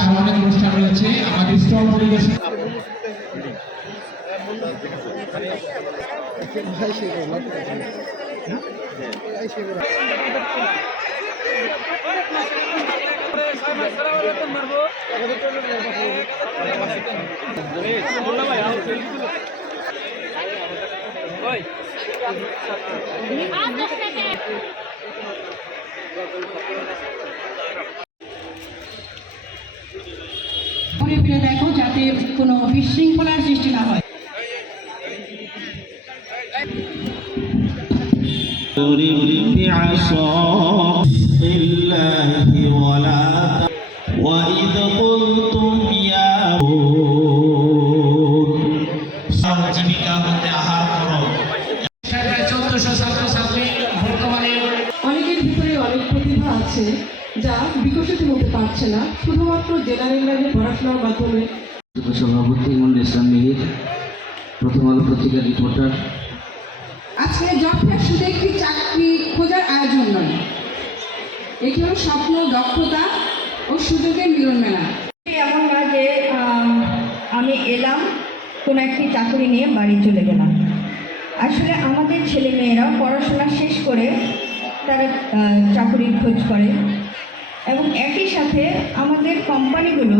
আরো অনেক অনুষ্ঠান রয়েছে আমাদের স্টল পরিবেশন ঘুরে ফিরে দেখো যাতে কোনো বিশৃঙ্খলার সৃষ্টি না হয়। وإذ قلتم يا জীবিকা হতে আহার করো। 1400 ছাত্রছাত্রী বর্তমানে অনেকের ভিতরে অনেক প্রতিভা আছে যা বিকশিত হতে পারছে না শুধুমাত্র জেনারেল লাইনে পড়াশোনার মাধ্যমে। সভাপতি ইমরুল ইসলাম মিহির, প্রথম আলো পত্রিকার রিপোর্টার। আজকে জব ফেয়ার শুধু একটি চাকরি খোঁজার আয়োজন নয়, এটি হলো স্বপ্ন, দক্ষতা ও সুযোগের মিলন মেলা। এমন না যে আমি এলাম কোনো একটি চাকরি নিয়ে বাড়ি চলে গেলাম। আসলে আমাদের ছেলেমেয়েরা পড়াশোনা শেষ করে তারা চাকরির খোঁজ করে এবং একই সাথে আমাদের কোম্পানিগুলো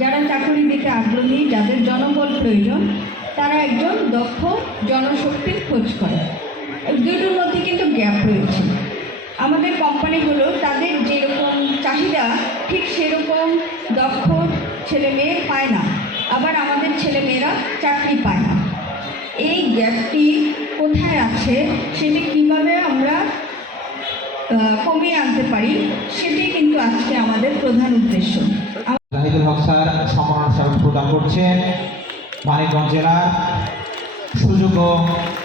যারা চাকরি দিতে আগ্রহী, যাদের জনবল প্রয়োজন, তারা একজন দক্ষ জনশক্তির খোঁজ করে। দুটোর মধ্যে কিন্তু গ্যাপ রয়েছে। আমাদের কোম্পানিগুলো তাদের যেরকম চাহিদা ঠিক সেরকম দক্ষ ছেলে মেয়ে পায় না, আবার আমাদের ছেলেমেয়েরা চাকরি পায় না। এই গ্যাপটি কোথায় আছে, সেটি কীভাবে আমরা কমিয়ে আনতে পারি, সেটাই কিন্তু আজকে আমাদের প্রধান উদ্দেশ্য। জাহিদুল হক স্যার সম্মাননা স্মারক প্রদান করছেন মানিকগঞ্জ জেলার সুযোগ্য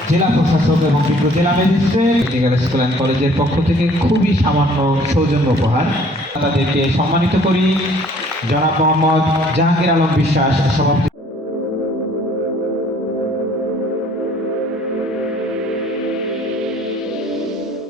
জেলা প্রশাসক এবং বিজ্ঞ জেলা ম্যাজিস্ট্রেট মেডিকেল স্কুল অ্যান্ড কলেজের পক্ষ থেকে খুবই সামান্য সৌজন্য উপহার। তাদেরকে সম্মানিত করি। জনাব মোহাম্মদ জাহাঙ্গীর আলম বিশ্বাস সভাপতি।